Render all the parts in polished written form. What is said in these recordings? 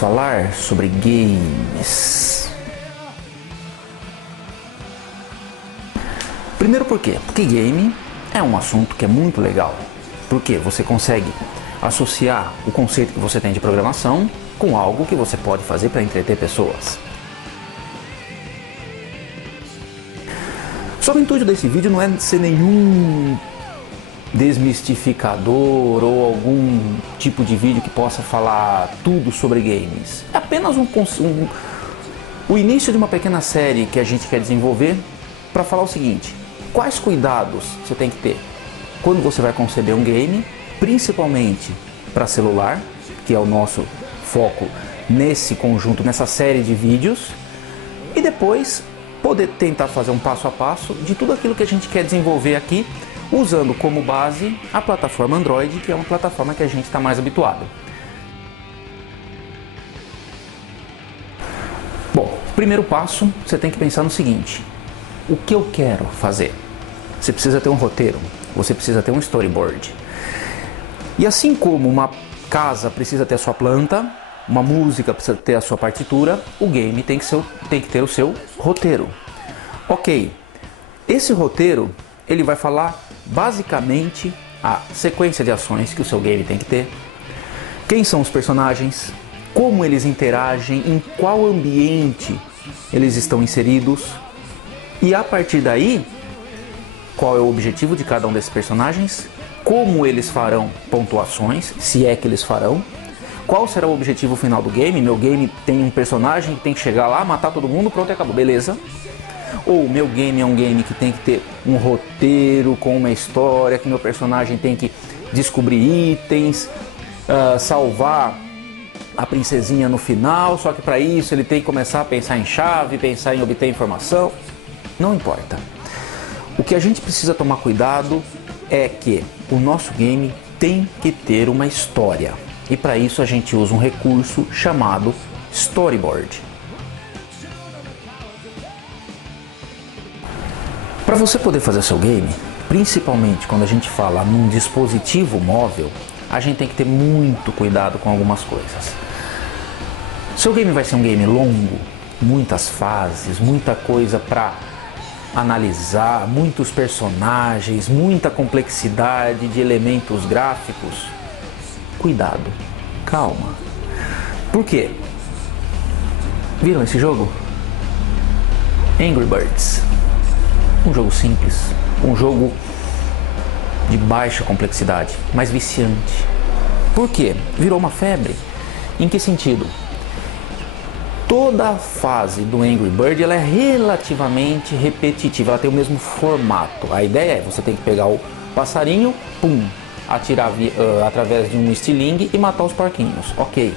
Falar sobre games. Primeiro, por quê? Porque game é um assunto que é muito legal. Porque você consegue associar o conceito que você tem de programação com algo que você pode fazer para entreter pessoas. Só que o intuito desse vídeo não é ser nenhum desmistificador ou algum tipo de vídeo que possa falar tudo sobre games. É apenas o início de uma pequena série que a gente quer desenvolver para falar o seguinte: quais cuidados você tem que ter quando você vai conceber um game, principalmente para celular, que é o nosso foco nesse conjunto, nessa série de vídeos, e depois poder tentar fazer um passo a passo de tudo aquilo que a gente quer desenvolver aqui, usando como base a plataforma Android, que é uma plataforma que a gente está mais habituado. Bom, primeiro passo, você tem que pensar no seguinte: o que eu quero fazer? Você precisa ter um roteiro, você precisa ter um storyboard. E assim como uma casa precisa ter a sua planta, uma música precisa ter a sua partitura, o game tem que ter o seu roteiro. Ok, esse roteiro ele vai falar basicamente a sequência de ações que o seu game tem que ter, quem são os personagens, como eles interagem, em qual ambiente eles estão inseridos, e a partir daí, qual é o objetivo de cada um desses personagens, como eles farão pontuações, se é que eles farão, qual será o objetivo final do game. Meu game tem um personagem que tem que chegar lá, matar todo mundo, pronto e acabou, beleza. Ou meu game é um game que tem que ter um roteiro com uma história, que meu personagem tem que descobrir itens, salvar a princesinha no final, só que para isso ele tem que começar a pensar em chave, pensar em obter informação. Não importa. O que a gente precisa tomar cuidado é que o nosso game tem que ter uma história. E para isso a gente usa um recurso chamado storyboard. Para você poder fazer seu game, principalmente quando a gente fala num dispositivo móvel, a gente tem que ter muito cuidado com algumas coisas. Seu game vai ser um game longo, muitas fases, muita coisa para analisar, muitos personagens, muita complexidade de elementos gráficos. Cuidado, calma. Por quê? Viram esse jogo? Angry Birds. Um jogo simples, um jogo de baixa complexidade, mas viciante. Por quê? Virou uma febre. Em que sentido? Toda a fase do Angry Bird ela é relativamente repetitiva, ela tem o mesmo formato. A ideia é você tem que pegar o passarinho, pum, atirar através de um estilingue e matar os porquinhos. Ok.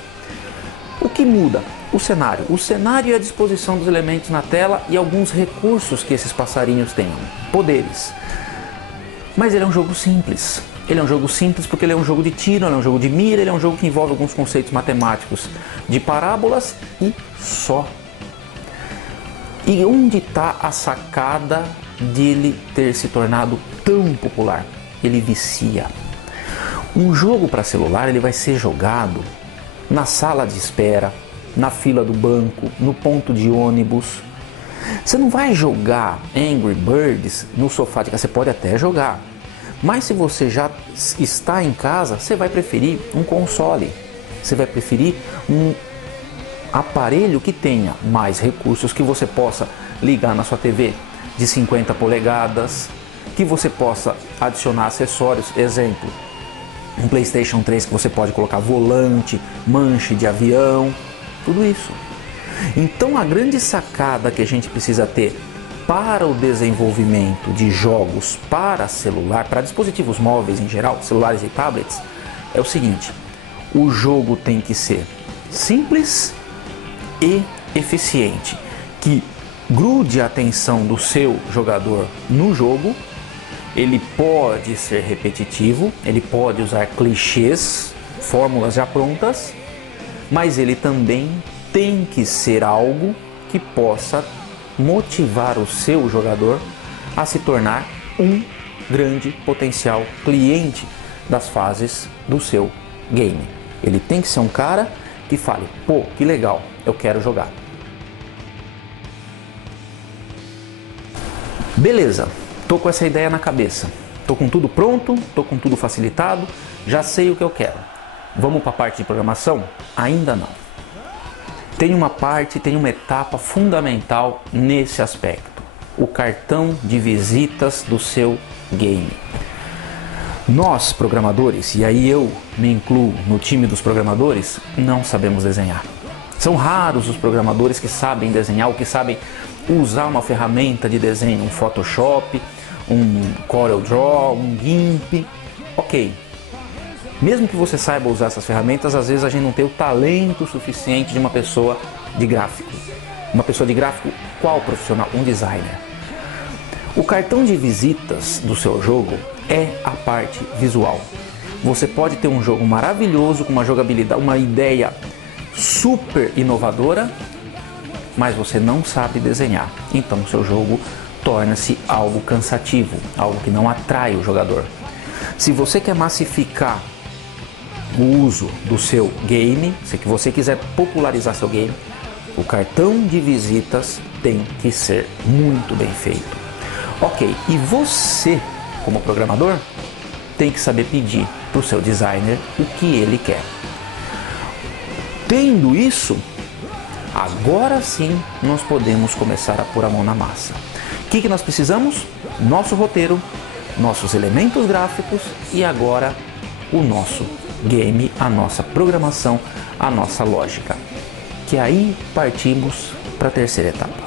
O que muda? O cenário. O cenário é a disposição dos elementos na tela e alguns recursos que esses passarinhos têm. Poderes. Mas ele é um jogo simples. Ele é um jogo simples porque ele é um jogo de tiro, ele é um jogo de mira, ele é um jogo que envolve alguns conceitos matemáticos de parábolas e só. E onde está a sacada dele ter se tornado tão popular? Ele vicia. Um jogo para celular ele vai ser jogado na sala de espera, na fila do banco, no ponto de ônibus. Você não vai jogar Angry Birds no sofá de casa, você pode até jogar. Mas se você já está em casa, você vai preferir um console. Você vai preferir um aparelho que tenha mais recursos, que você possa ligar na sua TV de 50 polegadas, que você possa adicionar acessórios, exemplo, um PlayStation 3 que você pode colocar volante, manche de avião, tudo isso. Então a grande sacada que a gente precisa ter para o desenvolvimento de jogos para celular, para dispositivos móveis em geral, celulares e tablets, é o seguinte: o jogo tem que ser simples e eficiente, que grude a atenção do seu jogador no jogo. Ele pode ser repetitivo, ele pode usar clichês, fórmulas já prontas, mas ele também tem que ser algo que possa motivar o seu jogador a se tornar um grande potencial cliente das fases do seu game. Ele tem que ser um cara que fale: pô, que legal, eu quero jogar. Beleza, tô com essa ideia na cabeça, tô com tudo pronto, tô com tudo facilitado, já sei o que eu quero. Vamos para a parte de programação? Ainda não. Tem uma etapa fundamental nesse aspecto: o cartão de visitas do seu game. Nós, programadores, e aí eu me incluo no time dos programadores, não sabemos desenhar. São raros os programadores que sabem desenhar, ou que sabem usar uma ferramenta de desenho, um Photoshop, um CorelDRAW, um GIMP. Ok. Mesmo que você saiba usar essas ferramentas, às vezes a gente não tem o talento suficiente de uma pessoa de gráfico. Uma pessoa de gráfico, qual profissional? Um designer. O cartão de visitas do seu jogo é a parte visual. Você pode ter um jogo maravilhoso, com uma jogabilidade, uma ideia super inovadora, mas você não sabe desenhar. Então o seu jogo torna-se algo cansativo, algo que não atrai o jogador. Se você quer massificar o uso do seu game, se você quiser popularizar seu game, o cartão de visitas tem que ser muito bem feito. Ok, e você, como programador, tem que saber pedir para o seu designer o que ele quer. Tendo isso, agora sim nós podemos começar a pôr a mão na massa. O que nós precisamos? Nosso roteiro, nossos elementos gráficos e agora o nosso game, a nossa programação, a nossa lógica. Que aí partimos para a terceira etapa.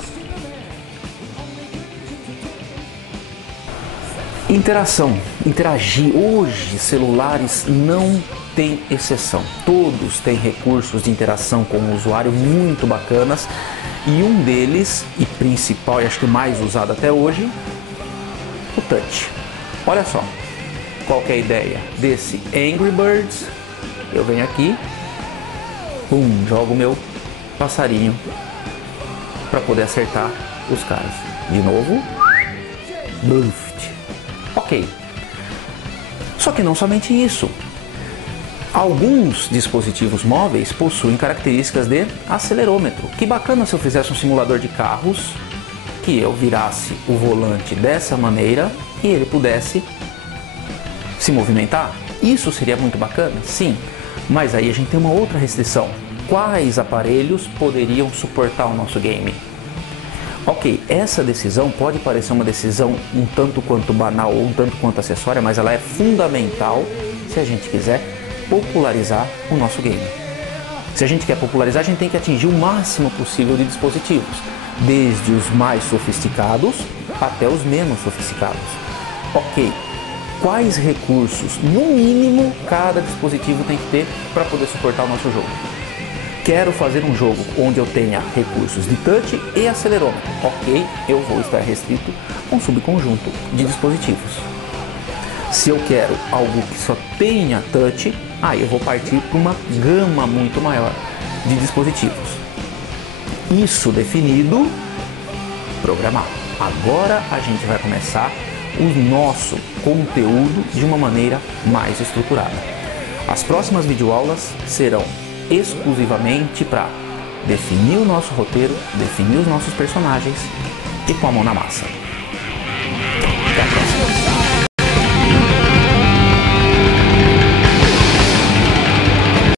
Interação, interagir. Hoje celulares não tem exceção. Todos têm recursos de interação com o usuário muito bacanas, e um deles, e principal e acho que o mais usado até hoje, o touch. Olha só, qual que é a ideia desse Angry Birds? Eu venho aqui, jogo meu passarinho para poder acertar os caras. De novo, Luft. Ok. Só que não somente isso. Alguns dispositivos móveis possuem características de acelerômetro. Que bacana se eu fizesse um simulador de carros, que eu virasse o volante dessa maneira e ele pudesse se movimentar. Isso seria muito bacana? Sim. Mas aí a gente tem uma outra restrição. Quais aparelhos poderiam suportar o nosso game? Ok, essa decisão pode parecer uma decisão um tanto quanto banal ou um tanto quanto acessória, mas ela é fundamental se a gente quiser popularizar o nosso game. Se a gente quer popularizar, a gente tem que atingir o máximo possível de dispositivos, desde os mais sofisticados até os menos sofisticados. Ok, quais recursos, no mínimo, cada dispositivo tem que ter para poder suportar o nosso jogo? Quero fazer um jogo onde eu tenha recursos de touch e acelerômetro. Ok, eu vou estar restrito a um subconjunto de dispositivos. Se eu quero algo que só tenha touch, aí eu vou partir para uma gama muito maior de dispositivos. Isso definido, programar. Agora a gente vai começar o nosso conteúdo de uma maneira mais estruturada. As próximas videoaulas serão exclusivamente para definir o nosso roteiro, definir os nossos personagens e pôr a mão na massa.